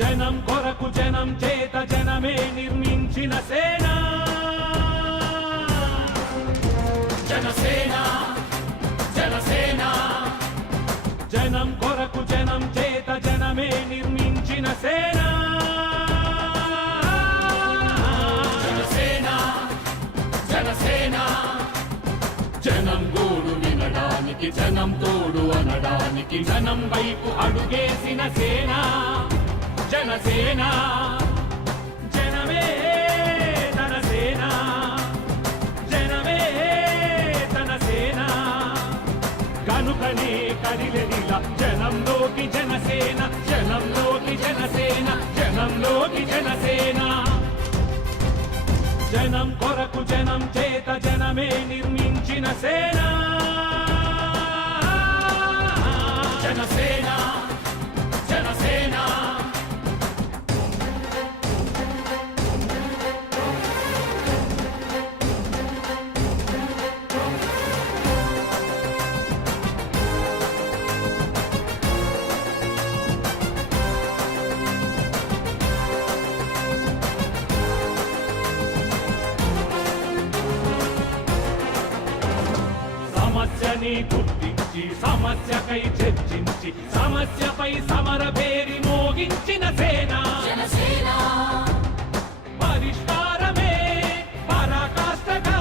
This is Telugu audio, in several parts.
జనం కొరకు జనం చేత జనమే నిర్మించిన సేన జనసేన జనసేన జనం కొరకు జనం చేత జనమే నిర్మించిన సేన జనసేన జనసేన జనం గోడు వినడానికి జనం తోడు అనడానికి జనం వైపు అడుగేసిన సేన జనసేన జనమే తన సేన జనమే తన సేన కనుకనే కదిలెదిలా జనంలోకి జనసేన జనంలోకి జనసేన జనంలోకి జనసేన జనం కొరకు జనం చేత జనమే నిర్మించిన సేన జనసేన జనసేన సమస్యని గుర్తించి సమస్యకై చర్చించి సమస్యపై సమర పేరి మోగించిన సేన జనసేన పరిష్కారమే పరాకాష్ఠగా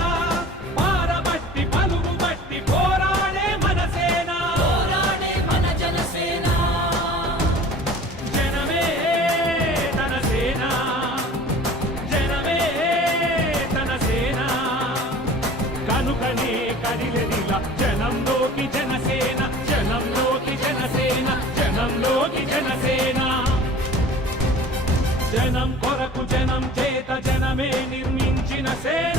పారబట్టి పలుగుబట్టి పోరాడే మన సేన పోరాడే మన జనసేన జనమే తన సేన జనమే తన సేన కనుకనే కదిలెదిలా జనంలోకి జనసేన జనంలోకి జనసేన జనంలోకి జనసేన జనం కొరకు జనం చేత జనమే నిర్మించిన సేన